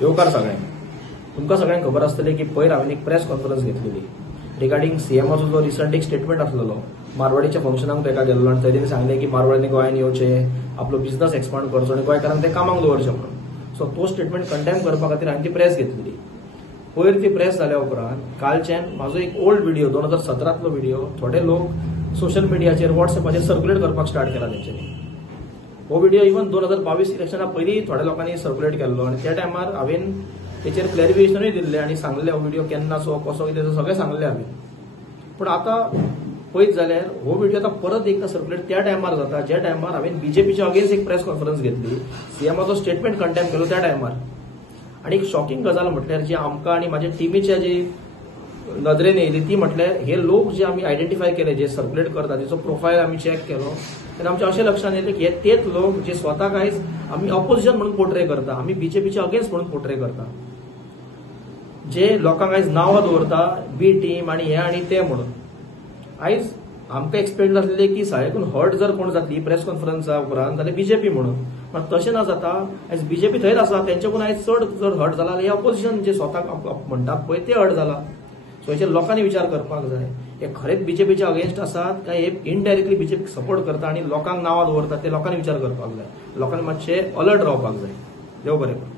येवकार सगळ्यांक. तुमकां सगळ्यांक खबर आसतली की पयर हांवें एक प्रेस कॉन्फरन्स घेतलेली रिगार्डिंग सीएमाचो जो रिसंट एक स्टेटमेंट आसलेलो. मारवाडीच्या फंक्शनाक तेका गेल्लो आनी थंय तेणी सांगलें की मारवाडींनी गोंयांत येवचें, आपलो बिझनस एक्सपांड करचो आनी गोंयकारांक ते कामाक दवरचें म्हणून. सो तो स्टेटमेंट कंडेम करपा खातीर हांवें ती प्रेस घेतलेली. पयर ती प्रेस जाल्या उपरांत कालच्यान म्हाजो एक ओल्ड व्हिडिओ 2017तलो व्हिडिओ थोडे लोक सोशल मिडियाचेर व्हॉट्सएपाचेर सर्क्युलेट करपाक स्टार्ट केला तेंच्यांनी. हो व्हिडिओ इवन 2022 इलेक्शना पयलीं थोड्या लोकांनी सर्क्युलेट केल्लो आनी त्या टायमार हांवें तेचेर क्लॅरिफिकेशनूय दिल्लें आनी सांगलें हो व्हिडिओ केन्नाचो कसो कितें सगळें सांगलें हांवें. पूण आतां पळयत जाल्यार हो व्हिडिओ आतां परत एकदा सर्क्युलेट त्या टायमार जाता ज्या टायमार हांवें बीजेपीच्या अगेन्स्ट एक प्रेस कॉन्फरन्स घेतली, सीएमाचो स्टेटमेंट कंडेम केलो त्या टायमार. आनी एक शॉकिंग गजाल म्हटल्यार जी आमकां आनी म्हाज्या टिमीच्या जी नदरेन येयली ती म्हटल्यार हे लोक जे आमी आयडेंटिफाय केले जे सर्क्युलेट करता तेचो प्रोफायल आमी चॅक केलो तेन्ना आमच्या अशें लक्षात येयलें की हे तेच लोक जे स्वताक आयज आमी ऑपोजिशन म्हणून पोर्ट्रे करता, आमी बीजेपीच्या अगेन्स्ट म्हणून पोर्ट्रे करता, जे लोकांक आयज नांवां दवरता बी टीम आनी हे आनी ते म्हणून. आयज आमकां एक्सपेक्ट जाल्लें की सगळ्याकून हर्ट जर कोण जातली प्रेस कॉन्फरन्सा उपरांत जाल्यार बीजेपी म्हणून. पण तशें ना जाता. आयज बीजेपी थंयच आसा, तेंच्याकून आयज चड जर हर्ट जाला हे ऑपोजिशन जे स्वताक म्हणटात पळय ते हर्ट जाला. सो हेचेर लोकांनी विचार करपाक जाय. हे खरेंच बीजेपीच्या अगेन्स्ट आसात काय हे इनडायरेक्टली बीजेपीक सपोर्ट करता आनी लोकांक नांवां दवरतात ते लोकांनी विचार करपाक जाय. लोकांनी मातशें अलर्ट रावपाक जाय. देव बरें करूं.